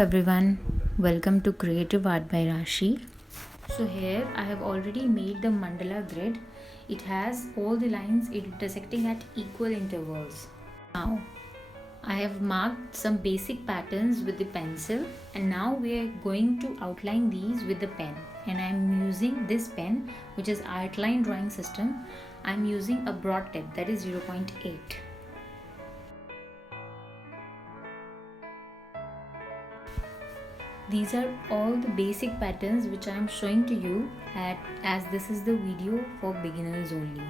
Everyone, welcome to Creative Art by Rashi. So here I have already made the mandala grid. It has all the lines intersecting at equal intervals. Now I have marked some basic patterns with the pencil, and now we are going to outline these with the pen, and I am using this pen, which is Artline Drawing System. I am using a broad tip, that is 0.8. These are all the basic patterns which I am showing to you as this is the video for beginners only.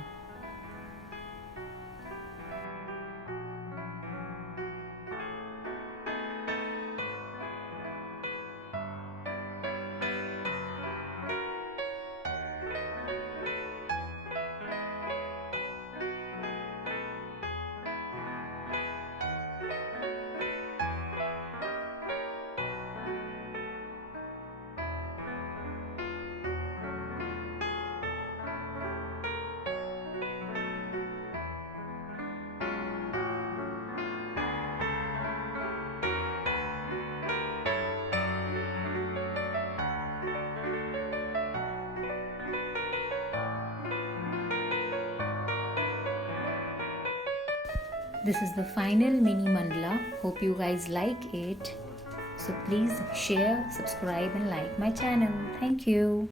This is the final mini mandala. Hope you guys like it. So please share, subscribe and like my channel. Thank you.